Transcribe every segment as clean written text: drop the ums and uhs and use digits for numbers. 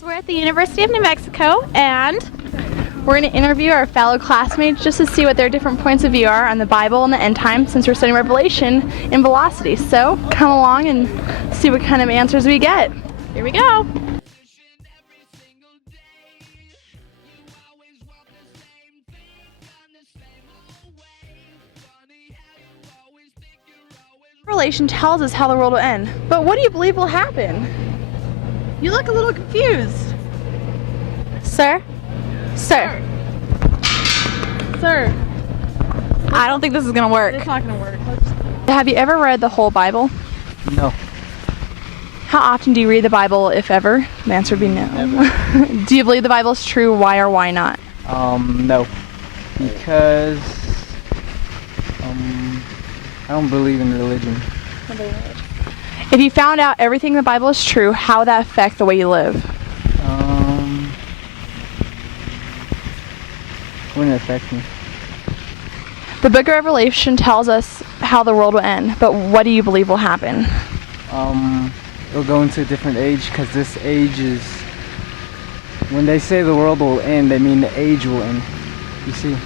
guys, we're at the University of New Mexico, and we're going to interview our fellow classmates just to see what their different points of view are on the Bible and the end time, since we're studying Revelation in Velocity. So come along and see what kind of answers we get. Here we go. Revelation tells us how the world will end, but what do you believe will happen? You look a little confused. Sir? Sir? Sir? I don't think this is gonna work. It's not gonna work. Have you ever read the whole Bible? No. How often do you read the Bible, if ever? The answer would be no. Never. Do you believe the Bible is true? Why or why not? No. Because I don't believe in religion. If you found out everything in the Bible is true, how would that affect the way you live? Wouldn't affect me. The book of Revelation tells us how the world will end, but what do you believe will happen? It'll go into a different age, because this age is, when they say the world will end, they mean the age will end, you see.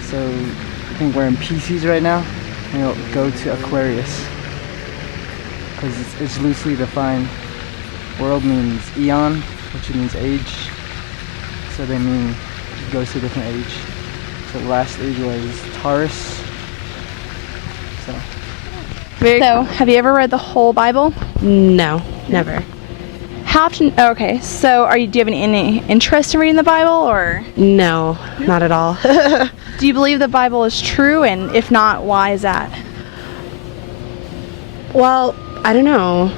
So I think we're in Pisces right now, and it'll go to Aquarius, because it's loosely defined. World means eon, which means age, so they mean it goes to a different age. So the last age was Taurus. So, have you ever read the whole Bible? No, never. How often? Okay, so do you have any interest in reading the Bible, or? No, not at all. Do you believe the Bible is true, and if not, why is that? Well, I don't know,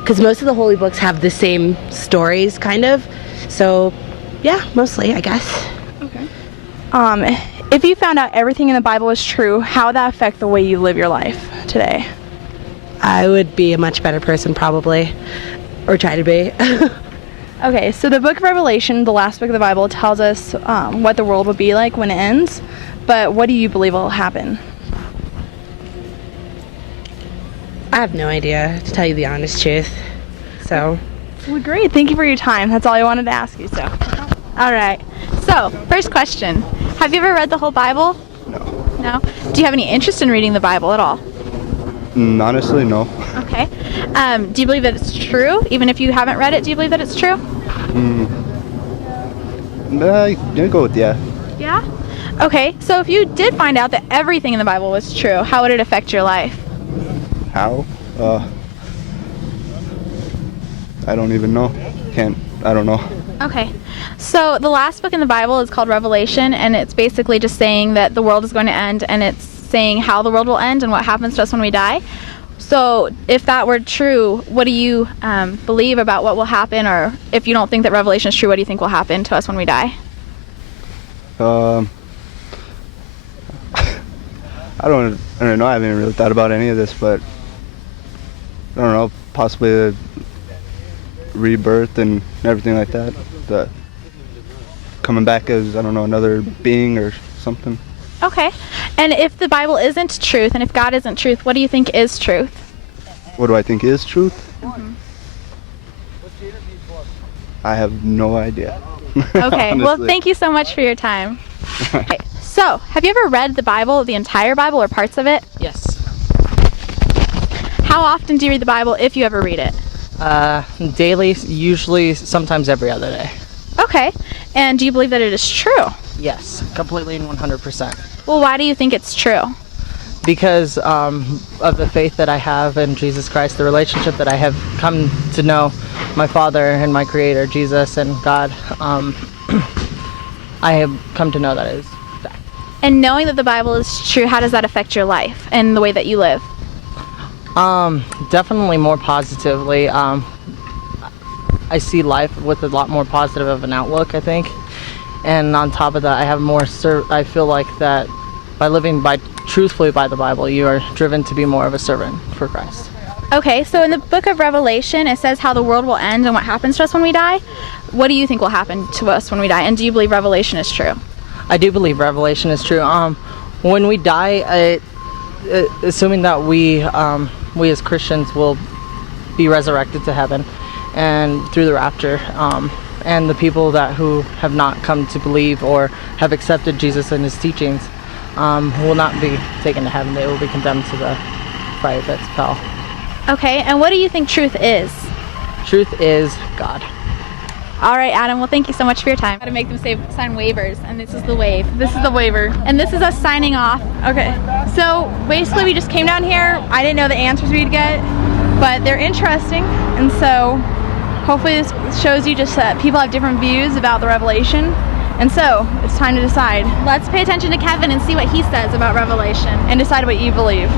because most of the holy books have the same stories, kind of. So, yeah, mostly, I guess. Okay. If you found out everything in the Bible is true, how would that affect the way you live your life today? I would be a much better person, probably, or try to be. Okay, so the book of Revelation, the last book of the Bible, tells us what the world will be like when it ends, but what do you believe will happen? I have no idea, to tell you the honest truth. So. Well, great. Thank you for your time. That's all I wanted to ask you, so. All right. So, first question. Have you ever read the whole Bible? No. No? Do you have any interest in reading the Bible at all? Honestly, no. Okay. Do you believe that it's true? Even if you haven't read it, do you believe that it's true? Yeah, go with yeah. Yeah? Okay. So, if you did find out that everything in the Bible was true, how would it affect your life? How? I don't even know. I don't know. Okay. So the last book in the Bible is called Revelation, and it's basically just saying that the world is going to end, and it's saying how the world will end and what happens to us when we die. So if that were true, what do you believe about what will happen? Or if you don't think that Revelation is true, what do you think will happen to us when we die? I don't know. I haven't really thought about any of this, but I don't know. Possibly a rebirth and everything like that. The coming back as, I don't know, another being or something. Okay. And if the Bible isn't truth, and if God isn't truth, what do you think is truth? What do I think is truth? I have no idea. Okay. Well, Honestly. thank you so much for your time. Okay. So, have you ever read the Bible, the entire Bible, or parts of it? Yes. How often do you read the Bible, if you ever read it? Daily, usually, sometimes every other day. Okay. And do you believe that it is true? Yes, completely and 100%. Well, why do you think it's true? Because of the faith that I have in Jesus Christ, the relationship that I have come to know my Father and my Creator, Jesus and God, I have come to know that it is fact. And knowing that the Bible is true, how does that affect your life and the way that you live? Definitely more positively. I see life with a lot more positive of an outlook, I think. And on top of that, I have more. I feel like that by living truthfully by the Bible, you are driven to be more of a servant for Christ. Okay, so in the book of Revelation, it says how the world will end and what happens to us when we die. What do you think will happen to us when we die? And do you believe Revelation is true? I do believe Revelation is true. When we die, assuming that we as Christians will be resurrected to heaven, and through the rapture. And the people who have not come to believe or have accepted Jesus and his teachings will not be taken to heaven. They will be condemned to the fire pits of hell. Okay, and what do you think truth is? Truth is God. All right, Adam. Well, thank you so much for your time. Got to make them sign waivers, and this is the wave. This is the waiver. And this is us signing off. Okay, so basically we just came down here. I didn't know the answers we'd get, but they're interesting, and so hopefully this shows you just that people have different views about the Revelation, and so it's time to decide Let's pay attention to Kevin and see what he says about Revelation. and decide what you believe.